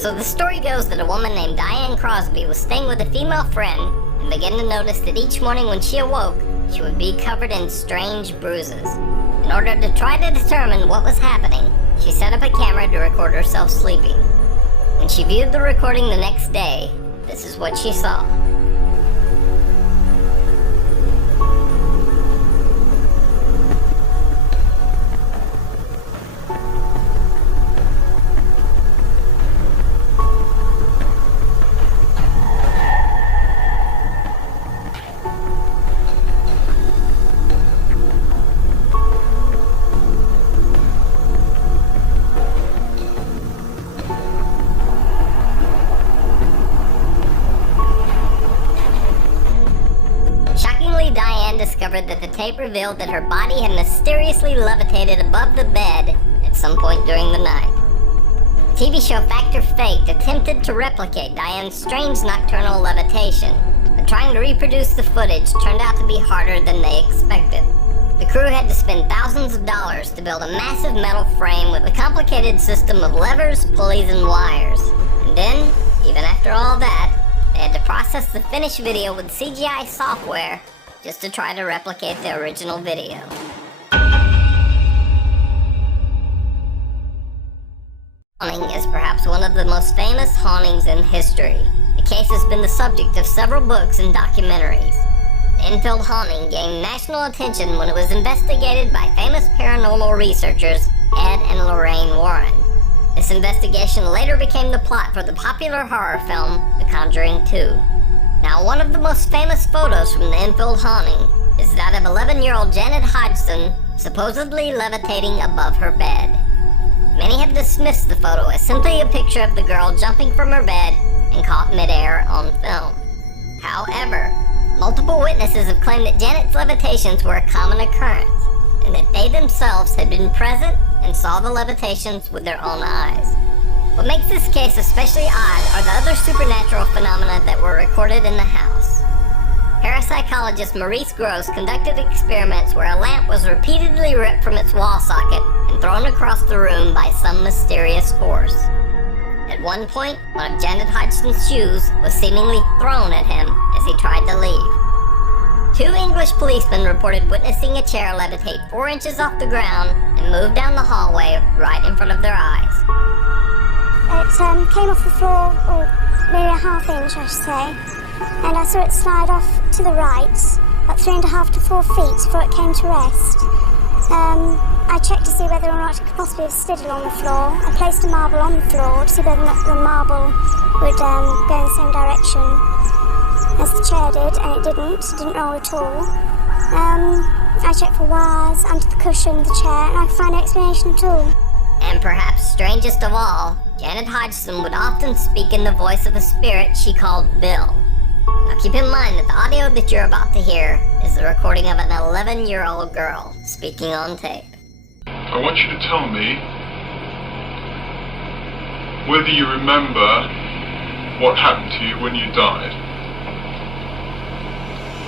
So the story goes that a woman named Diane Crosby was staying with a female friend and began to notice that each morning when she awoke, she would be covered in strange bruises. In order to try to determine what was happening, she set up a camera to record herself sleeping. When she viewed the recording the next day, this is what she saw. Diane discovered that the tape revealed that her body had mysteriously levitated above the bed at some point during the night. The TV show Fact or Fake attempted to replicate Diane's strange nocturnal levitation, but trying to reproduce the footage turned out to be harder than they expected. The crew had to spend thousands of dollars to build a massive metal frame with a complicated system of levers, pulleys, and wires. And then, even after all that, they had to process the finished video with CGI software just to try to replicate the original video. Haunting is perhaps one of the most famous hauntings in history. The case has been the subject of several books and documentaries. The Enfield haunting gained national attention when it was investigated by famous paranormal researchers Ed and Lorraine Warren. This investigation later became the plot for the popular horror film The Conjuring 2. Now, one of the most famous photos from the Enfield haunting is that of 11-year-old Janet Hodgson supposedly levitating above her bed. Many have dismissed the photo as simply a picture of the girl jumping from her bed and caught midair on film. However, multiple witnesses have claimed that Janet's levitations were a common occurrence, and that they themselves had been present and saw the levitations with their own eyes. What makes this case especially odd are the other supernatural phenomena that were recorded in the house. Parapsychologist Maurice Grosse conducted experiments where a lamp was repeatedly ripped from its wall socket and thrown across the room by some mysterious force. At one point, one of Janet Hodgson's shoes was seemingly thrown at him as he tried to leave. 2 English policemen reported witnessing a chair levitate 4 inches off the ground and move down the hallway right in front of their eyes. It came off the floor, or maybe a ½ inch, I should say, and I saw it slide off to the right, about 3.5 to 4 feet before it came to rest. I checked to see whether or not it could possibly have slid along the floor. I placed a marble on the floor to see whether the marble would go in the same direction as the chair did, and it didn't roll at all. I checked for wires under the cushion of the chair, and I could find no explanation at all. And perhaps strangest of all, Janet Hodgson would often speak in the voice of a spirit she called Bill. Now keep in mind that the audio that you're about to hear is the recording of an 11-year-old girl speaking on tape. I want you to tell me whether you remember what happened to you when you died.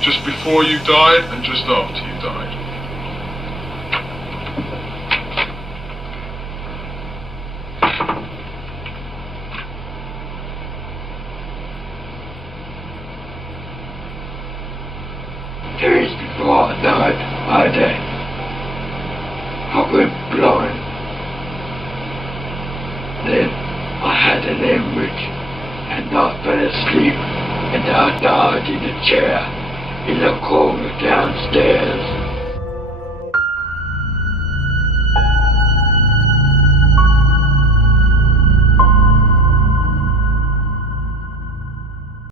Just before you died and just after you died. Days before I died, I went blind. Then I had an hemorrhage and I fell asleep and I died in a chair in the corner downstairs.